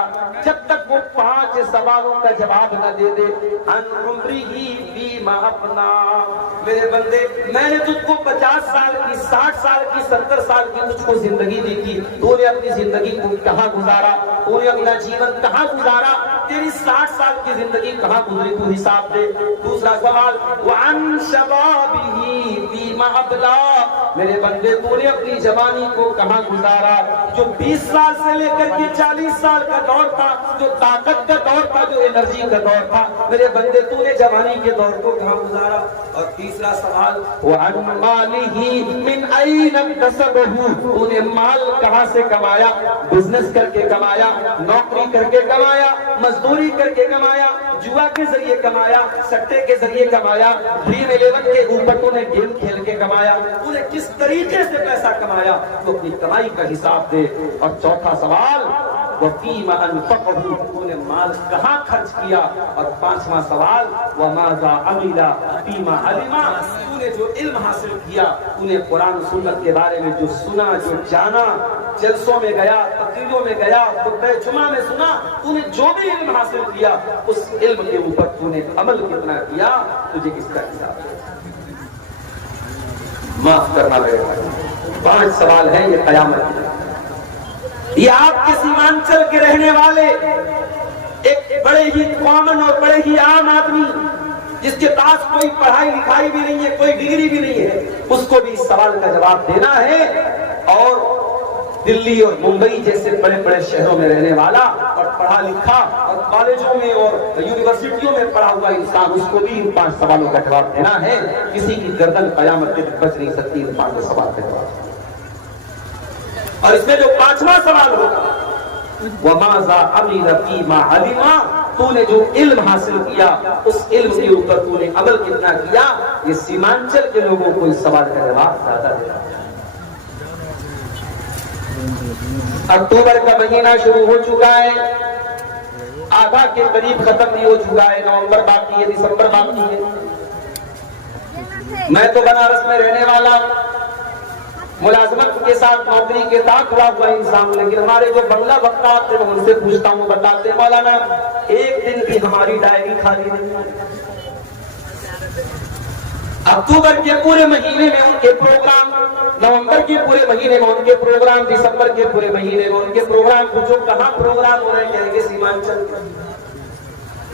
گا جب تک وہ 5 سوالوں کا جواب نہ دے دے. ان عمرہ فیما افنا، میرے بندے میں نے تجھ کو 50 سال کی، 60 سال کی، 70 سال کی تجھ کو زندگی دی تھی، تو نے اپنی زندگی کو کہاں گزارا؟ تو نے اپنا جیون کہاں گزارا؟ تیری 60 سال کی زندگی کہاں گزری؟ تو حساب دے. دوسرا سوال وعن شبابہ فیما ابلا، میرے بندے تو نے اپنی جوانی کو کہاں گزارا؟ جو 20 سال سے لے کر کے 40 سال کا دور تھا، جو طاقت کا دور تھا، جو انرجی کا دور تھا، میرے بندے تو نے جوانی کے دور کو کہاں گزارا؟ اور تیسرا سوال وعن مالہ من این اکتسبہ، تو نے مال کہاں سے کمایا؟ بزنس کر کے کمایا، نوکری کر کے کمایا، مزدوری کر کے کمایا، جوا کے ذریعے کمایا، سٹے کے ذریعے کمایا، ڈریم 11 کے اوپر تو نے گیم کھیل کے کمایا، تو نے کس طریقے سے پیسہ کمایا؟ تو اپنی کمائی کا حساب دے. اور چوتھا سوال وفیما انفقہ، تو نے مال کہاں خرچ کیا؟ اور 5واں سوال وماذا عمل فیما علم، تو نے جو علم حاصل کیا، تو نے قرآن و سنت کے بارے میں جو سنا، جو جانا، جلسوں میں گیا، تقریروں میں گیا، خطبہ جمعہ میں سنا، تو نے جو بھی علم حاصل کیا اس علم کے اوپر تو نے عمل کتنا کیا؟ تجھے کس کا حساب ہے؟ معاف کرنا لگے گا. 5 سوال ہیں یہ قیامت کے. یہ آپ کے سیمانچل کے رہنے والے ایک بڑے ہی کامن اور بڑے ہی عام آدمی جس کے پاس کوئی پڑھائی لکھائی بھی نہیں ہے، کوئی ڈگری بھی نہیں ہے، اس کو بھی اس سوال کا جواب دینا ہے. اور دلی اور ممبئی جیسے بڑے بڑے شہروں میں رہنے والا اور پڑھا لکھا اور کالجوں میں اور یونیورسٹیوں میں پڑھا ہوا انسان، اس کو بھی ان 5 سوالوں کا جواب دینا ہے. کسی کی گردن قیامت کے بچ نہیں سکتی ان 5 سوال کا جواب. اور اس میں جو 5واں سوال ہوگا وَمَاذَا عَمِلَ فِيمَا عَلِمَ، تو نے جو علم حاصل کیا اس علم کے اوپر تو نے عمل کتنا کیا؟ یہ سیمانچل کے لوگوں کو اس سوال کا جواب زیادہ دینا. اکتوبر کا مہینہ شروع ہو چکا ہے، آدھا کے قریب ختم بھی ہو چکا ہے. نومبر باقی ہے، دسمبر باقی ہے. میں تو بنارس میں رہنے والا، ملازمت کے ساتھ نوکری کے ساتھ جڑا ہوا انسان، لیکن ہمارے جو بنگلہ وقت آتے ہیں ان سے پوچھتا ہوں، بتاتے مولانا ایک دن بھی ہماری ڈائری خالی نہیں ہے. اکتوبر کے پورے مہینے میں ان کے پروگرام، نومبر کے پورے مہینے میں ان کے پروگرام، دسمبر کے پورے مہینے میں ان کے پروگرام. پوچھو کہاں پروگرام ہو رہے ہیں؟ کہیں گے سیمانچل.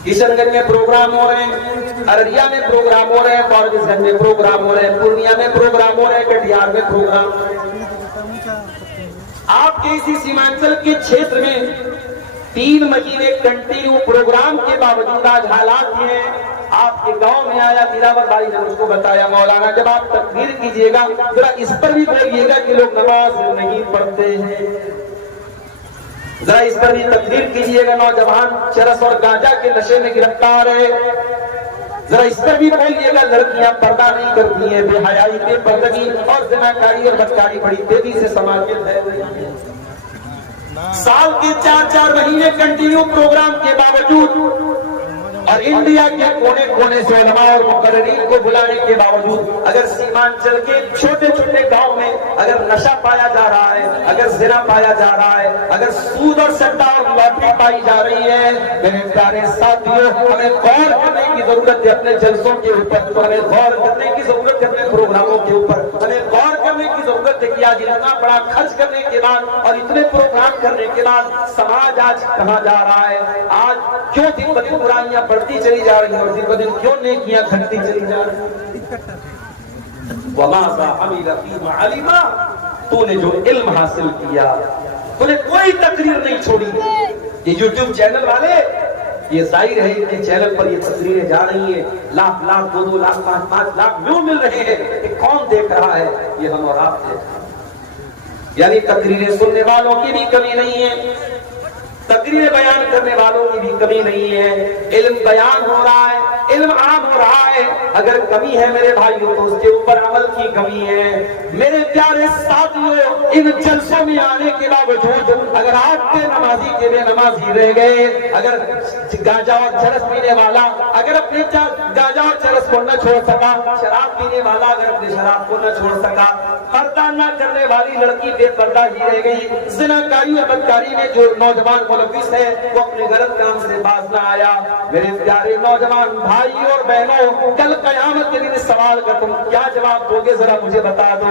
کشن گنج میں پروگرام ہو رہے ہیں، ارریا میں پروگرام ہو رہے ہیں، فارغ گنج میں پروگرام ہو رہے ہیں، پورنیہ میں پروگرام ہو رہے ہیں، کٹیہار میں پروگرام ہو رہے ہیں. آپ کے اسی سیمانچل کے چھیتر میں 3 مہینے کنٹینیو پروگرام کے باوجود آج حالات یہ ہیں. آپ کے گاؤں میں آیا دلاور بھائی نے مجھ کو بتایا مولانا جب آپ تقریر کیجئے گا ذرا اس پر بھی بولیے گا کہ لوگ نماز نہیں پڑھتے ہیں. ذرا اس پر بھی تقریر کیجئے گا نوجوان چرس اور گانجا کے نشے میں گرفتار ہے. ذرا اس پر بھی بولیے گا لڑکیاں پردہ نہیں کرتی ہیں، بے حیائی، بے پردگی اور زناکاری اور بدکاری بڑی تیزی سے سماج میں پھیل رہی ہے. سال کے 4 مہینے کنٹینیو پروگرام کے باوجود اور انڈیا کے کونے کونے سے علماء اور مقررین کو بلانے کے باوجود اگر سیمانچل کے چھوٹے چھوٹے گاؤں میں اگر نشہ پایا جا رہا ہے، اگر زنا پایا جا رہا ہے، اگر سود اور سٹا اور لاٹری پائی جا رہی ہے، میرے پیارے ساتھیوں ہمیں غور کرنے کی ضرورت ہے اپنے جلسوں کے اوپر، ہمیں غور کرنے کی ضرورت ہے اپنے پروگراموں کے اوپر، ہمیں غور کرنے کی ضرورت ہے کہ آج اتنا بڑا خرچ کرنے کے بعد اور اتنے پروگرام کرنے کے بعد سماج آج کہاں جا رہا ہے. آج کیوں دن بدن برائیاں بڑھتی چلی جا رہی ہیں اور دن بدن کیوں نیکیاں گھٹتی چلی جا رہی ہیں؟ وَمَاذَا عَمِلَ فِيمَا عَلِمَ، تو نے جو علم حاصل کیا، تو نے کوئی تقریر نہیں چھوڑی. یہ یوٹیوب چینل والے، یہ ظاہر ہے کہ چینل پر یہ تقریریں جا رہی ہیں، لاکھ لاکھ 2 لاکھ 5 لاکھ ویو مل رہے ہیں، کہ کون دیکھ رہا ہے؟ یہ ہم اور آپ دیکھ رہے ہیں. یعنی تقریریں سننے والوں کی بھی کمی نہیں ہے، تقریریں بیان کرنے والوں کی بھی کمی نہیں ہے. علم بیان ہو رہا ہے، علم عام ہو رہا ہے، ہے اگر کمی ہے میرے بھائیوں تو اس کے اوپر عمل کی کمی ہے. میرے پیارے ساتھیوں ان جلسوں میں آنے کے باوجود اگر آپ بے نمازی کے بے نمازی رہ گئے, اگر گاجا اور چرس پینے والا اگر اپنے گاجا اور چرس کو نہ چھوڑ سکا, شراب پینے والا اگر اپنے شراب کو نہ چھوڑ سکا, پردہ نہ کرنے والی لڑکی بے پردہ ہی رہ گئی, زناکاری اور بدکاری میں جو نوجوان ملوث ہے وہ اپنے غلط کام سے باز نہ آیا. میرے پیارے نوجوان بھائی اور بہنوں, کل قیامت کے دن سوال کا تم کیا جواب دو گے ذرا مجھے بتا دو.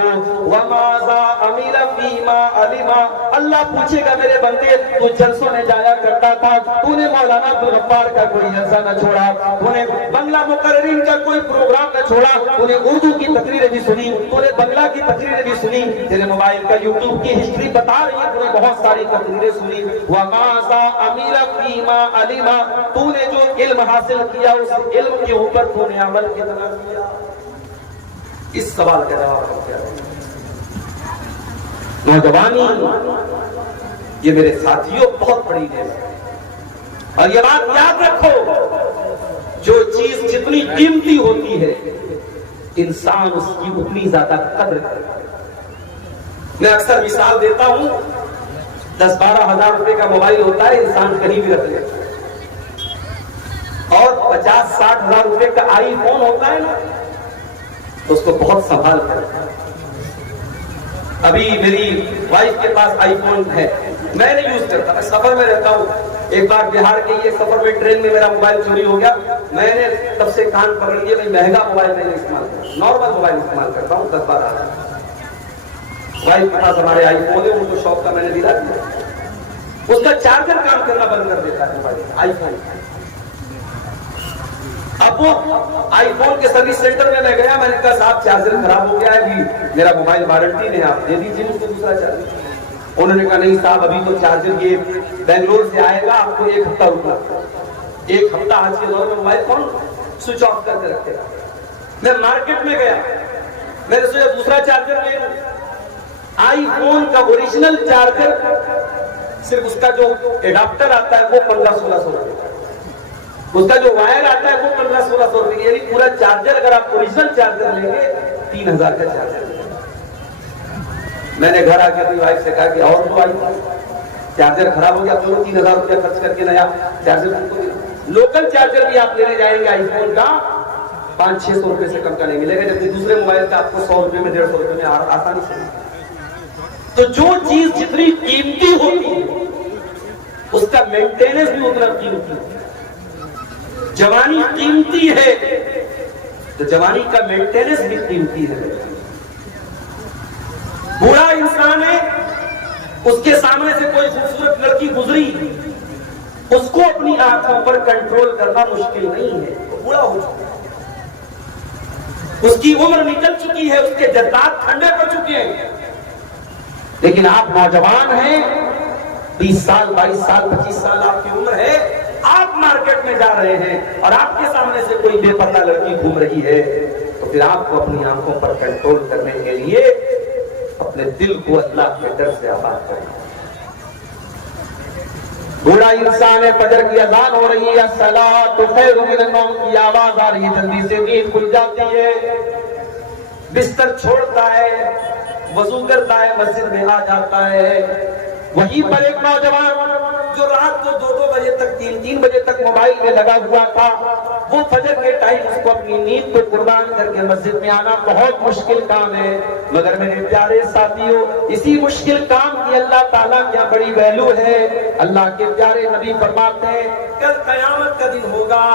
وَمَاذَا عَمِلَ فِيمَا عَلِمَ, اللہ پوچھے گا میرے بندے تو جلسوں میں جایا کرتا تھا, تو نے مولانا عبدالغفار کا کوئی جلسہ نہ چھوڑا, تو نے بنگلہ مقررین کا کوئی پروگرام نہ چھوڑا, تو نے اردو کی تقریریں بھی سنی, تو نے بنگلہ کی تقریریں بھی سنی, تیرے موبائل کا یوٹیوب کی ہسٹری بتا رہی ہے, تو نے بہت ساری تقریریں سنی. وَمَاذَا عَمِلَ فِيمَا عَلِمَ, تو نے جو علم حاصل کیا اس علم کے اوپر تو نے عمل کتنا کیا. اس سوال کا جواب کیا ہے نوجوانی. یہ میرے ساتھیوں بہت بڑی ہے, اور یہ بات یاد رکھو, جو چیز جتنی قیمتی ہوتی ہے انسان اس کی اتنی زیادہ قدر کرے. میں اکثر مثال دیتا ہوں, 10-12 ہزار روپے کا موبائل ہوتا ہے, انسان کہیں بھی رکھ لیتا ہے, اور 50-60 ہزار روپے کا آئی فون ہوتا ہے نا, تو اس کو بہت سنبھال کر. ابھی میری وائف کے پاس آئی فون ہے, میں نہیں یوز کرتا, میں سفر میں رہتا ہوں. ایک بار بہار کے یہ سفر میں ٹرین میں میرا موبائل چوری ہو گیا, میں نے تب سے کان پکڑ لیا, میں مہنگا موبائل نہیں استعمال کرتا, نارمل موبائل استعمال کرتا ہوں. 10-12 ہزار وائف کے پاس ہمارے آئی فون ہے, ان کو شوق کا میں نے دلا دیا. اس کا چارجر کام کرنا بند کر دیتا ہے موبائل آئی فون. اب وہ آئی فون کے سروس سینٹر میں میں گیا, میں نے کہا صاحب چارجر خراب ہو گیا ہے, بھی میرا موبائل وارنٹی میں, آپ دے دیجیے مجھ کو دوسرا چارجر. انہوں نے کہا نہیں صاحب ابھی تو چارجر یہ بنگلور سے آئے گا, آپ کو 1 ہفتہ رکنا. 1 ہفتہ آج کے دور میں موبائل فون سوئچ آف کر کے رکھتے. میں مارکیٹ میں گیا, میں نے سوچا دوسرا چارجر لے لوں. آئی فون کا اوریجنل چارجر صرف اس کا جو ایڈاپٹر آتا ہے وہ 1500-1600 روپے, اس کا جو وائر آتا ہے وہ 1500-1600 روپے, یعنی پورا چارجر اگر آپ اوریجنل چارجر لیں گے 3000 کا چارجر. میں نے گھر آ کے اپنی وائف سے کہا کہ اور تو آئی چارجر خراب ہو گیا, چلو 3000 روپیہ خرچ کر کے نیا چارجر. لوکل چارجر بھی آپ لینے جائیں گے آئی فون کا 500-600 روپے سے کم کا نہیں ملے گا, جبکہ دوسرے موبائل کا آپ کو 100 روپے میں 150 روپے میں آسانی سے. تو جو چیز جتنی قیمتی ہوتی ہے اس کا مینٹیننس بھی اتنا قیمتی ہے. جوانی قیمتی ہے تو جوانی کا مینٹیننس بھی قیمتی ہے. بوڑھا انسان ہے, اس کے سامنے سے کوئی خوبصورت لڑکی گزری, اس کو اپنی آنکھوں پر کنٹرول کرنا مشکل نہیں ہے, وہ بوڑھا ہو چکا ہے, اس کی عمر نکل چکی ہے, اس کے جذبات ٹھنڈے پڑ چکے ہیں. لیکن آپ نوجوان ہیں, 20 سال 22 سال 25 سال آپ کی عمر ہے, آپ مارکیٹ میں جا رہے ہیں اور آپ کے سامنے سے کوئی بے پردہ لڑکی گھوم رہی ہے, تو پھر آپ کو اپنی آنکھوں پر کنٹرول کرنے کے لیے اپنے دل کو اللہ کے ڈر سے آباد کریں. بوڑھا انسان ہے, فجر کی اذان ہو رہی ہے, الصلاۃ خیر من النوم کی آواز آ رہی ہے, جلدی سے نیند کھل جاتی ہے, بستر چھوڑتا ہے, وضو کرتا ہے, مسجد میں آ جاتا ہے. وہیں پر ایک نوجوان جو رات کو 2-2 بجے تک 3-3 بجے تک موبائل میں لگا ہوا تھا, وہ فجر کے ٹائم اس کو اپنی نیند کو قربان کر کے مسجد میں آنا بہت مشکل کام ہے. مگر میرے پیارے ساتھیوں, اسی مشکل کام کی اللہ تعالیٰ کیا بڑی ویلو ہے. اللہ کے پیارے نبی فرماتے ہیں کل قیامت کا دن ہوگا,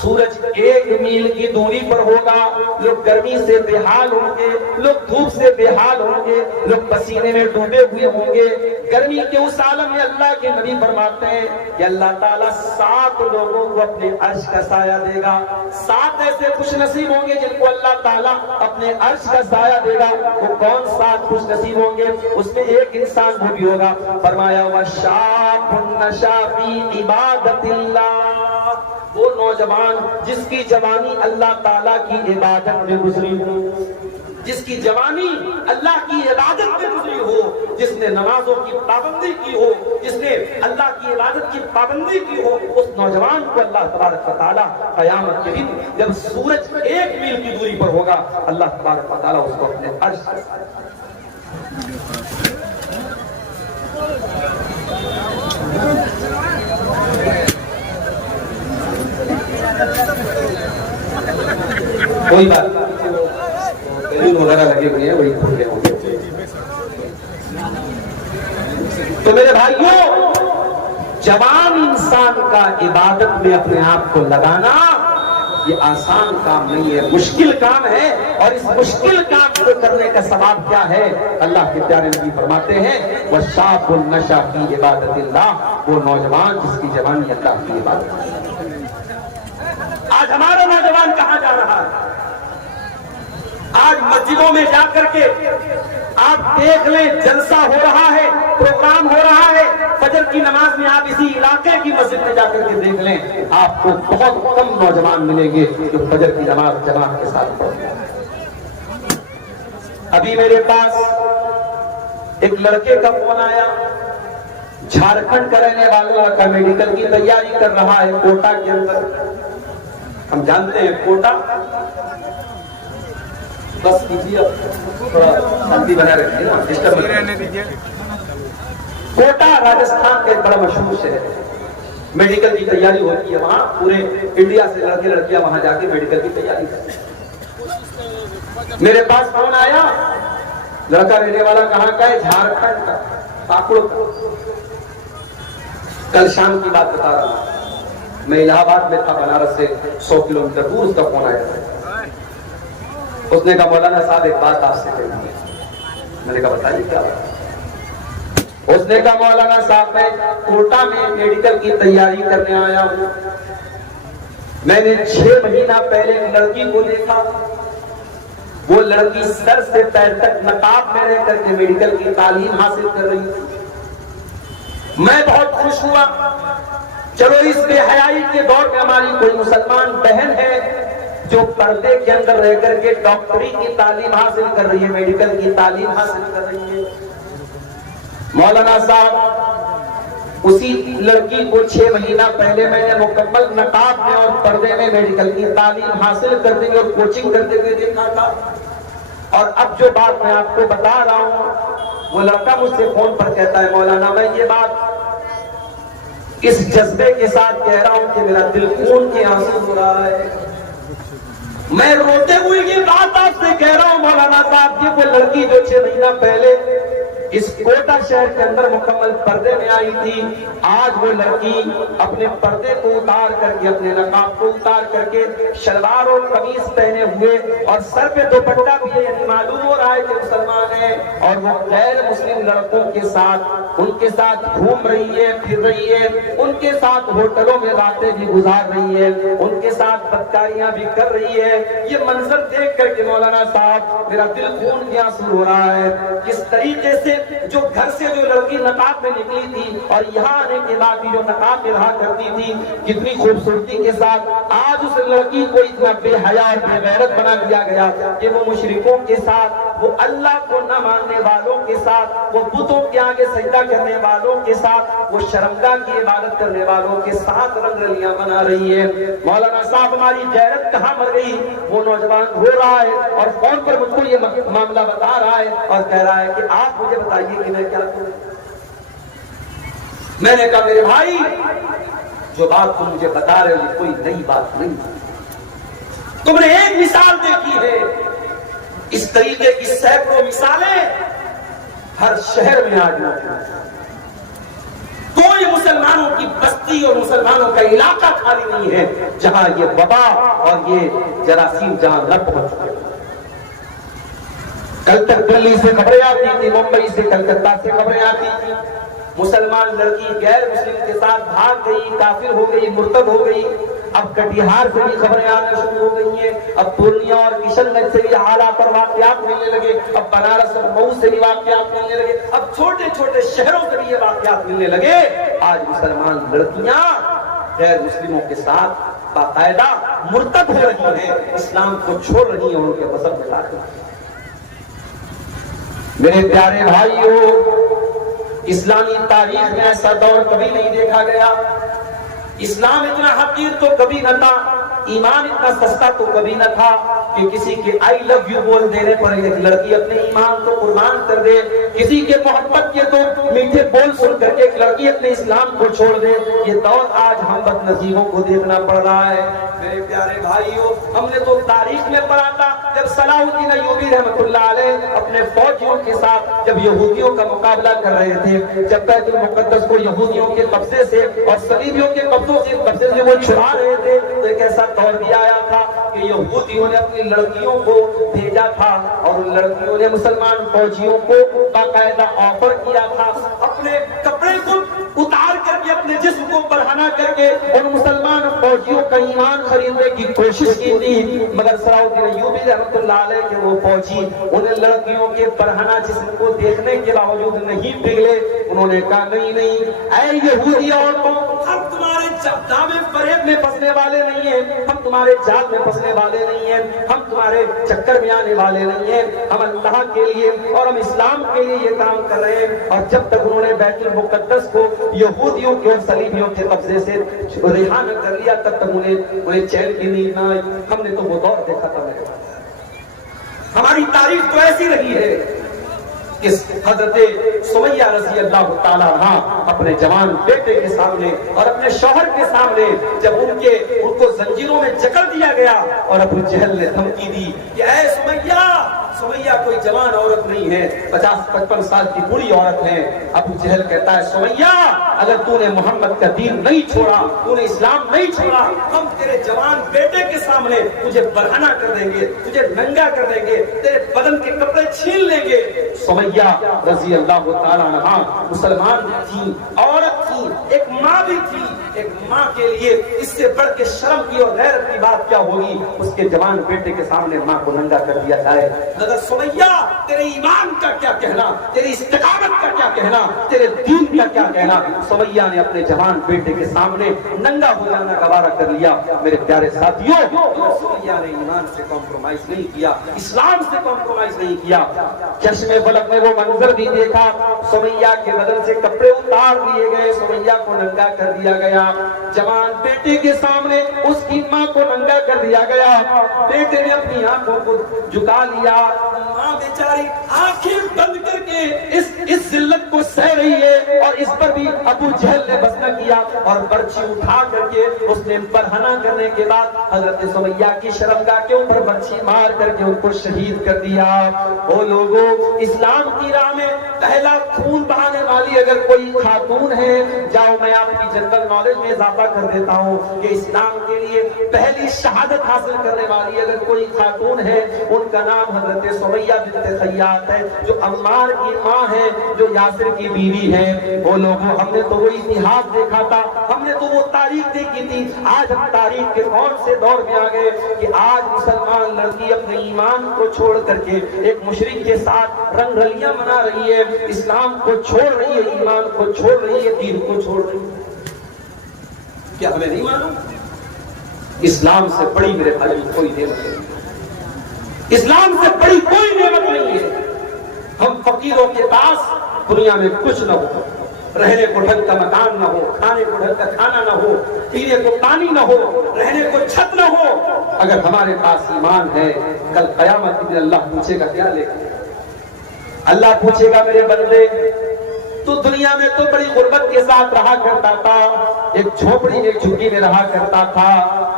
سورج 1 میل کی دوری پر ہوگا, لوگ گرمی سے بے حال ہوں گے, لوگ دھوپ سے بے حال ہوں گے, لوگ پسینے میں ڈوبے ہوئے ہوں گے. گرمی کے اس عالم میں اللہ کے نبی فرماتے ہیں کہ اللہ تعالیٰ 7 لوگوں کو اپنے عرش کا سایہ دے گا. 7 ایسے خوش نصیب ہوں گے جن کو اللہ تعالیٰ اپنے عرش کا سایہ دے گا. وہ کون 7 خوش نصیب ہوں گے؟ اس میں ایک انسان وہ بھی ہوگا, فرمایا وَشَابٌ نَشَأَ فِي عِبَادَةِ اللَّهِ, وہ نوجوان جس کی جوانی اللہ تعالیٰ کی عبادت میں گزری ہو, جس کی جوانی اللہ کی عبادت میں گزری ہو, جس نے نمازوں کی پابندی کی ہو، جس نے اللہ کی عبادت کی پابندی کی ہو، اس نوجوان کو اللہ تبارک و تعالیٰ قیامت کے دن جب سورج 1 میل کی دوری پر ہوگا، اللہ تبارک و تعالیٰ اس کو اپنے عرش کوئی بات بیلون وغیرہ لگے ہوئے ہیں وہی کھل گئے ہوں گے. تو میرے بھائیوں، جوان انسان کا عبادت میں اپنے آپ کو لگانا یہ آسان کام نہیں ہے، مشکل کام ہے. اور اس مشکل کام کو کرنے کا ثواب کیا ہے؟ اللہ کے پیارے نبی فرماتے ہیں وَالشَّابُ النَّشَأَ فِي عِبَادَةِ اللَّهِ، وہ نوجوان جس کی جوانی اللہ کی عبادت ہے. آج ہمارا نوجوان کہاں جا رہا ہے؟ آج مسجدوں میں جا کر کے آپ دیکھ لیں، جلسہ ہو رہا ہے، پروگرام ہو رہا ہے. فجر کی نماز میں آپ اسی علاقے کی مسجد میں جا کر کے دیکھ لیں، آپ کو بہت کم نوجوان ملیں گے جو فجر کی نماز جماعت کے ساتھ پڑھیں. ابھی میرے پاس ایک لڑکے کا فون آیا، جھارکھنڈ کا رہنے والا کا میڈیکل کی تیاری کر رہا ہے کوٹا کے اندر. ہم جانتے ہیں کوٹا، بس کیجیے تھوڑا شانتی بنا رکھیے نا، ڈسٹرب رہنے دیجیے. کوٹا راجستھان کا ایک بڑا مشہور شہر ہے، میڈیکل کی تیاری ہوتی ہے وہاں. پورے انڈیا سے لڑکے لڑکیاں وہاں جا کے میڈیکل کی تیاری کرتے ہیں. میرے پاس فون آیا، لڑکا رہنے والا کہاں کا ہے؟ جھارکھنڈ کا، پاکڑ کا. کل شام کی بات بتا رہا ہوں، میں الہ آباد میں تھا، بنارس سے 100 کلومیٹر دور. اس کا فون آیا تھا. اس نے کہا مولانا صاحب ایک بات آپ سے کہنی ہے. میں نے کہا بتائیے کیا بات. اس نے کہا مولانا صاحب میں کوٹا میں میڈیکل کی تیاری کرنے آیا ہوں. میں نے 6 مہینہ پہلے ایک لڑکی کو دیکھا، وہ لڑکی سر سے پیر تک نقاب میں رہ کر کے میڈیکل کی تعلیم حاصل کر رہی تھی. میں بہت خوش ہوا. چلو اس بے حیائی کے دور میں ہماری کوئی مسلمان بہن ہے جو پردے کے اندر رہ کر کے ڈاکٹری کی تعلیم حاصل کر رہی ہے، میڈیکل کی تعلیم حاصل کر رہی ہے. مولانا صاحب اسی لڑکی کو 6 مہینہ پہلے میں نے مکمل نقاب میں اور پردے میں میڈیکل کی تعلیم حاصل کرتے ہوئے اور کوچنگ کرتے ہوئے دیکھا تھا. اور اب جو بات میں آپ کو بتا رہا ہوں، وہ لڑکا مجھ سے فون پر کہتا ہے مولانا میں یہ بات اس جذبے کے ساتھ کہہ رہا ہوں کہ میرا دل خون کے آنسو ہو رہا ہے. میں روتے ہوئے یہ بات آپ سے کہہ رہا ہوں مولانا صاحب کہ وہ لڑکی جو 6 مہینہ پہلے اس کوٹا شہر کے اندر مکمل پردے میں آئی تھی، آج وہ لڑکی اپنے پردے کو اتار کر کے، اپنے نقاب کو اتار کر کے شلوار اور قمیص پہنے ہوئے اور سر پہ دوپٹہ بھی ہے، یعنی معلوم ہو رہا ہے کہ مسلمان ہے. اور وہ غیر مسلم لڑکوں کے ساتھ، ان کے ساتھ گھوم رہی ہے، پھر رہی ہے، ان کے ساتھ ہوٹلوں میں راتیں بھی گزار رہی ہے، ان کے ساتھ بدکاریاں بھی کر رہی ہے. یہ منظر دیکھ کر کے مولانا صاحب میرا دل خون کے آنسو ہو رہا ہے. کس طریقے سے جو گھر سے جو لڑکی نقاب میں نکلی تھی اور یہاں آنے کے بعد بھی جو نقاب میں رہا کرتی تھی کتنی خوبصورتی کے ساتھ، آج اس لڑکی کو اتنا بے حیا اور بے غیرت بنا دیا گیا کہ وہ مشرکوں کے ساتھ، وہ اللہ کو نہ ماننے والوں کے ساتھ، وہ بتوں کے آگے سجدہ کرنے والوں کے ساتھ، وہ شرمگاہ کی عبادت کرنے والوں کے ساتھ رنگ رلیاں بنا رہی ہے. مولانا صاحب ہماری غیرت کہاں مر گئی؟ وہ نوجوان رو رہا ہے اور فون پر مجھ کو یہ معاملہ بتا رہا ہے اور کہہ رہا ہے کہ آپ مجھے بتائیے کہ میں کیا کروں. میں نے کہا میرے بھائی جو بات تم مجھے بتا رہے ہو یہ کوئی نئی بات نہیں، تم نے ایک مثال دیکھی ہے، اس طریقے کی سینکڑوں مثالیں ہر شہر میں آج موجود ہیں. کوئی مسلمانوں کی بستی اور مسلمانوں کا علاقہ خالی نہیں ہے جہاں یہ وبا اور یہ جراثیم جہاں نہ پہنچ چکے. کل تک دلی سے خبریں آتی تھی، ممبئی سے، کلکتہ سے خبریں آتی تھی، مسلمان لڑکی غیر مسلم کے ساتھ بھاگ گئی، کافر ہو گئی، مرتد ہو گئی. اب کٹیہار سے بھی خبریں آنا شروع ہو گئی ہیں، اب پورنیہ اور کشن گنج سے بھی حالات اور واقعات ملنے لگے، اب بنارس اور مئو سے بھی واقعات ملنے لگے، اب چھوٹے چھوٹے شہروں سے بھی یہ واقعات ملنے لگے. آج مسلمان لڑکیاں غیر مسلموں کے ساتھ باقاعدہ مرتد ہو رہی ہیں، اسلام کو چھوڑ رہی ہیں، ان کے مذہب میں داخل. میرے پیارے بھائیوں، اسلامی تاریخ میں ایسا دور کبھی نہیں دیکھا گیا. اسلام اتنا حقیر تو کبھی نہ تھا, ایمان اتنا سستا تو کبھی نہ تھا کہ کسی کے آئی لو یو بول دینے پر ایک لڑکی اپنے ایمان کو قربان کر دے, کسی کے محبت کے تو میٹھے بول سن کر کے ایک لڑکی اپنے اسلام کو چھوڑ دے. یہ دور آج ہم بد نصیبوں کو دیکھنا پڑ رہا ہے. میرے پیارے بھائیوں, ہم نے تو تاریخ میں پڑھا تھا جب صلاح الدین ایوبی رحمۃ اللہ علیہ اپنے فوجیوں کے ساتھ جب یہودیوں کا مقابلہ کر رہے تھے, جب بیت المقدس کو یہودیوں کے قبضے سے اور صلیبیوں کے قبضے سے وہ چھڑا رہے تھے, تو ایک ایسا دور بھی آیا تھا کہ یہودیوں نے اپنی لڑکیوں کو بھیجا تھا اور ان لڑکیوں نے مسلمان فوجیوں کو باقاعدہ آفر کیا تھا اپنے کپڑے کو اتار کر کے, اپنے جسم کو برہنہ کر کے ان مسلمان فوجیوں کا ایمان خریدنے کی کوشش کی تھی. مگر صلاح الدین ایوبی رحمۃ اللہ علیہ کے وہ فوجی انہیں لڑکیوں کے برہنہ جسم کو دیکھنے کے باوجود نہیں پگھلے. انہوں نے کہا نہیں نہیں اے یہودی عورتوں, ہم تمہارے دامے فریب میں پھنسنے والے نہیں ہیں, ہم تمہارے جال میں پھنسنے والے نہیں ہیں, ہم تمہارے چکر میں آنے والے نہیں ہیں. ہم اللہ کے لیے اور ہم اسلام کے لیے یہ کام کر رہے ہیں. اور جب تک انہوں نے بیت المقدس کو یہودیوں کے اور صلیبیوں کے قبضے سے رہا نہ کر لیا تب تک انہیں چین کی نیند نہ آئی. ہم نے تو وہ دور دیکھا تھا. ہماری تاریخ تو ایسی رہی ہے کہ حضرت سمیہ رضی اللہ تعالیٰ عنہ اپنے جوان بیٹے کے سامنے اور اپنے شوہر کے سامنے جب ان کو زنجیروں میں جکڑ دیا گیا اور ابو جہل نے دھمکی دی کہ اے سمیہ کوئی جوان عورت نہیں ہے, 50-55 سال کی بڑی عورت ہے. ابو جہل کہتا ہے سمیہ اگر تو نے محمد کا دین نہیں چھوڑا, تو نے اسلام نہیں چھوڑا, ہم تیرے جوان بیٹے کے سامنے تجھے برہنہ کر دیں گے, تجھے ننگا کر دیں گے, تیرے بدن کے کپڑے چھین لیں گے. سمیہ رضی اللہ تعالیٰ عنہ مسلمان تھی, عورت تھی, ایک ماں بھی تھی. ایک ماں کے لیے اس سے بڑھ کے شرم کی اور غیرت کی بات کیا ہوگی, اس کے جوان بیٹے کے سامنے ماں کو ننگا کر دیا جائے. مگر سمیہ تیرے ایمان کا کیا کہنا, تیری استقامت کا کیا کہنا, تیرے دین کا کیا کہنا. سمیہ نے اپنے جوان بیٹے کے سامنے ننگا ہو جانا گوارا کر لیا. میرے پیارے ساتھیوں, سمیہ نے ایمان سے کمپرومائز نہیں کیا, اسلام سے کمپرومائز نہیں کیا. چشمے فلک میں وہ منظر بھی دیکھا, سمیہ کے بدن سے کپڑے اتار دیے گئے, سمیہ کو ننگا کر دیا گیا. جوان بیٹے کے سامنے اس کی ماں کو ننگا کر دیا گیا. بیٹے نے اپنی آنکھوں کو جھکا لیا, ماں بیچاری آنکھیں بند کر کے اس ذلت کو سہ رہی ہے. اور اس پر بھی ابو جہل نے بس نہ کیا اور برچھی اٹھا کر کے اس نے برہنہ کرنے کے بعد حضرت سمیہ کی شرمگاہ کے اوپر برچھی مار کر کے ان کو شہید کر دیا. او لوگوں, اسلام کی راہ میں پہلا خون بہانے والی اگر کوئی خاتون ہے, جاؤ میں آپ کی جنرل نالج میں اضافہ کر دیتا ہوں کہ اسلام کے لیے پہلی شہادت حاصل کرنے والی اگر کوئی خاتون ہے, ان کا نام حضرت سمیہ بنت خیاط ہے, جو عمار کی ماں ہے, جو یاسر کی بیوی ہے. وہ لوگوں, ہم نے تو وہ اتحاد دیکھا تھا, ہم نے تو وہ تاریخ دیکھی تھی. آج ہم تاریخ کے کون سے دور میں آ گئے کہ آج مسلمان لڑکی اپنے ایمان کو چھوڑ کر کے ایک مشرک کے ساتھ رنگ رلیاں منا رہی ہے, اسلام کو چھوڑ رہی ہے, ایمان کو چھوڑ رہی ہے, دین کو چھوڑ رہی ہے. کیا ہمیں نہیں معلوم؟ اسلام سے بڑی میرے بھائی کوئی نعمت نہیں, اسلام سے بڑی کوئی نعمت نہیں ہے. ہم فقیروں کے پاس دنیا میں کچھ نہ ہو, رہنے کو ڈھنگ کا مکان نہ ہو, کھانے کو ڈھنگ کا کھانا نہ ہو, پینے کو پانی نہ ہو, رہنے کو چھت نہ ہو, اگر ہمارے پاس ایمان ہے, کل قیامت کے دن اللہ پوچھے گا کیا لے کے, اللہ پوچھے گا میرے بندے تو دنیا میں تو بڑی غربت کے ساتھ رہا کرتا تھا, ایک جھوپڑی میں جھگی میں رہا کرتا تھا,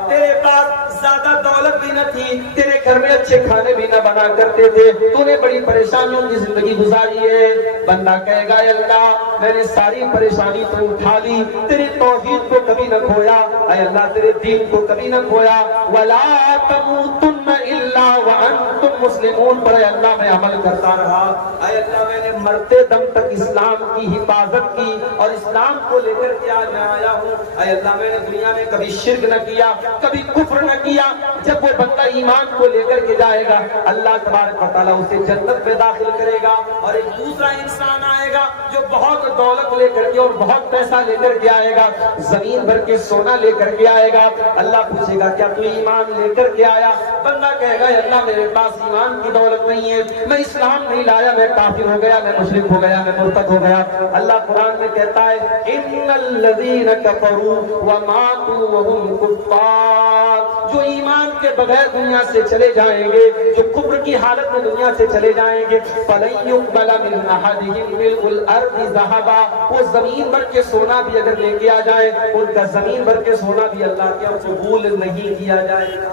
تیرے پاس زیادہ دولت بھی نہ تھی, تیرے گھر میں اچھے کھانے بھی نہ بنا کرتے تھے, تو نے بڑی پریشانیوں کی زندگی گزاری ہے. بندہ کہے گا اے اللہ میں نے ساری پریشانی تو اٹھا لی, تیری توحید کو کبھی نہ کھویا, اے اللہ تیرے دین کو کبھی نہ کھویا. وَلَا تَمُوتُنَّ إِلَّا وَأَنْتُمْ مُسْلِمُونَ پر اے اللہ میں عمل کرتا رہا, اے اللہ میں نے مرتے دم تک اسلام کی حفاظت کی اور اسلام کو لے کر کے آج میں آیا ہوں. اے اللہ میں نے دنیا میں کبھی شرک نہ کیا, کبھی کفر نہ کیا. جب وہ بندہ ایمان کو لے کر کے جائے گا, اللہ تبارک و تعالیٰ اسے جنت میں داخل کرے گا. اور ایک دوسرا انسان آئے گا جو بہت دولت لے کر کے اور بہت پیسہ لے کر کے آئے گا, زمین بھر کے سونا لے کر کے آئے گا. اللہ پوچھے گا کیا تو ایمان لے کر کے آیا؟ بندہ کہے گا اللہ میرے پاس ایمان کی دولت نہیں ہے، میں اسلام نہیں لایا، میں کافر ہو گیا، میں مشرک ہو گیا، میں مرتد ہو گیا۔ اللہ قرآن میں کہتا ہے ان الذین کفروا وماتوا وهم کفار، جو ایمان کے بغیر دنیا سے چلے جائیں گے، جو کفر کی حالت میں دنیا سے چلے جائیں گے، فلن يقبل من احدهم ملء الارض ذهبا، وہ زمین بھر کے سونا بھی اگر لے کے آ جائے، ان کا زمین بھر کے سونا بھی اللہ کے قبول نہیں کیا جائے گا۔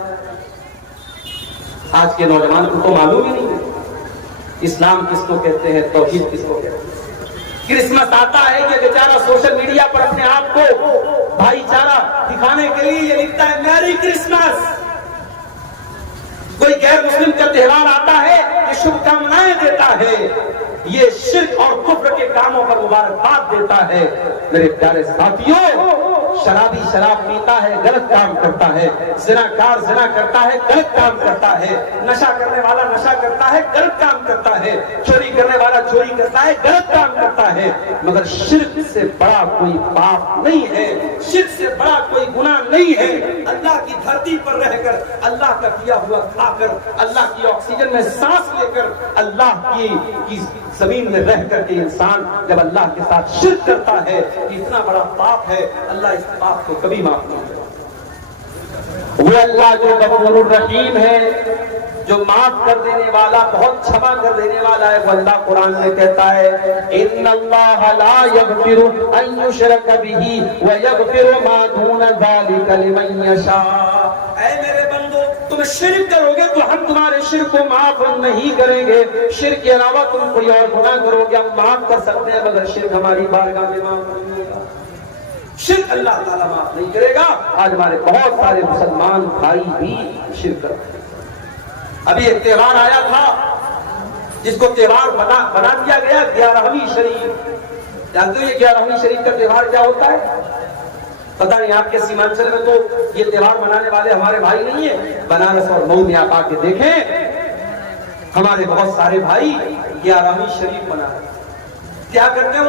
آج کے نوجوان کو تو معلوم ہی نہیں ہے اسلام کس کو کہتے ہیں، توحید کس کو کہتے ہیں۔ کرسمس آتا ہے کہ بیچارہ سوشل میڈیا پر اپنے آپ کو بھائی چارہ دکھانے کے لیے یہ لکھتا ہے میری کرسمس۔ کوئی غیر مسلم کا تہوار آتا ہے یہ شبھ کامنائیں دیتا ہے، یہ شرک اور کفر کے کاموں پر مبارکباد دیتا ہے۔ میرے پیارے ساتھیوں، شرابی شراب پیتا ہے غلط کام کرتا ہے، زناکار زنا کرتا ہے غلط کام کرتا ہے، نشہ کرنے والا نشہ کرتا ہے غلط کام کرتا ہے، چوری کرنے والا چوری کرتا ہے غلط کام کرتا ہے، مگر شرک سے بڑا کوئی پاپ نہیں ہے، شرک سے بڑا کوئی گناہ نہیں ہے۔ اللہ کی دھرتی پر رہ کر، اللہ کا دیا ہوا کھا کر، اللہ کی آکسیجن میں سانس لے کر، اللہ کی زمین میں رہ کر کے انسان جب اللہ کے ساتھ شرک کرتا ہے اتنا بڑا پاپ ہے، اللہ اس پاپ کو کبھی معاف نہیں کرتا۔ وہ اللہ جو غفور الرحیم ہے، جو معاف کر دینے والا، بہت چھپا کر دینے والا ہے، وہ اللہ قرآن میں کہتا ہے ان اللہ لا یغفر ان یشرک بہ ویغفر ما دون ذلک لمن یشاء۔ اے میرے بندو، تم شرک کرو گے تو ہم تمہارے شرک کو معاف نہیں کریں گے، شرک کے علاوہ تم کوئی اور گناہ کرو گے ہم معاف کر سکتے ہیں، مگر شرک ہماری بارگاہ میں معاف نہیں ہوگا، شرک اللہ تعالیٰ معاف نہیں کرے گا۔ آج ہمارے بہت سارے مسلمان بھائی بھی شرک کرتے ہیں۔ ابھی ایک تہوار آیا تھا جس کو تہوار بنا دیا گیا 11ویں شریف۔ جانتے ہو یہ 11ویں شریف کا تہوار کیا ہوتا ہے؟ پتہ نہیں، آپ کے سیمانچل میں تو یہ تہوار منانے والے ہمارے بھائی نہیں ہیں، بنارس اور مئو میں آپ آ کے دیکھیں ہمارے بہت سارے بھائی 11ویں شریف منا رہے ہیں۔ کیا کرتے ہیں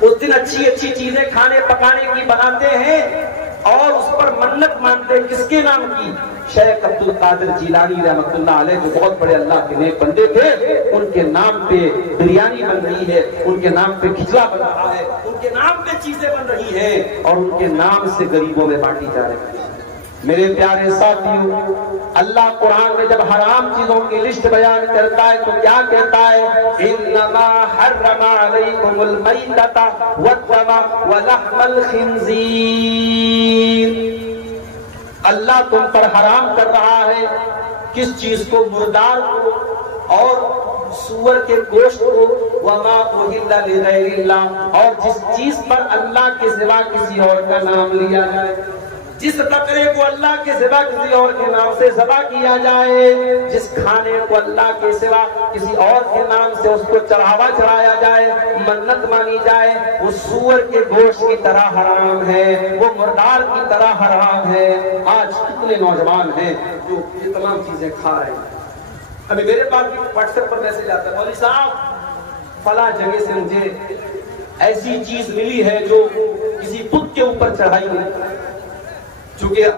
اس دن اچھی اچھی چیزیں کھانے پکانے کی بناتے ہیں اور اس پر منت مانتے ہیں۔ کس کے نام کی؟ شیخ عبد القادر جیلانی رحمۃ اللہ علیہ، جو بہت بڑے اللہ کے نیک بندے تھے، ان کے نام پہ بریانی بن رہی ہے، ان کے نام پہ کھچڑا بن رہا ہے، ان کے نام پہ چیزیں بن رہی ہیں اور ان کے نام سے غریبوں میں بانٹی جا رہی ہے۔ میرے پیارے ساتھیوں، اللہ قرآن میں جب حرام چیزوں کی لسٹ بیان کرتا ہے تو کیا کہتا ہے؟ انما حرم علیکم المیتۃ والدم ولحم الخنزیر۔ اللہ تم پر حرام کر رہا ہے کس چیز کو؟ مردار کو اور سور کے گوشت کو، وما اہل لغیر اللہ، اور جس چیز پر اللہ کے سوا کسی اور کا نام لیا جائے، جس بکرے کو اللہ کے سوا کسی اور کے نام سے ذبح کیا جائے، جس کھانے کو اللہ کے سوا کسی اور کے نام سے اس کو چڑھاوا چڑھایا جائے، منت مانی جائے، وہ سور کے گوشت کی طرح حرام ہے، وہ مردار کی طرح حرام ہے۔ آج کتنے نوجوان ہیں جو یہ تمام چیزیں کھا رہے ہیں۔ ابھی میرے پاس بھی واٹس ایپ پر میسج آتا ہے، مولوی صاحب فلاں جگہ سے مجھے ایسی چیز ملی ہے جو کسی بت کے اوپر چڑھائی گئی، چونکہ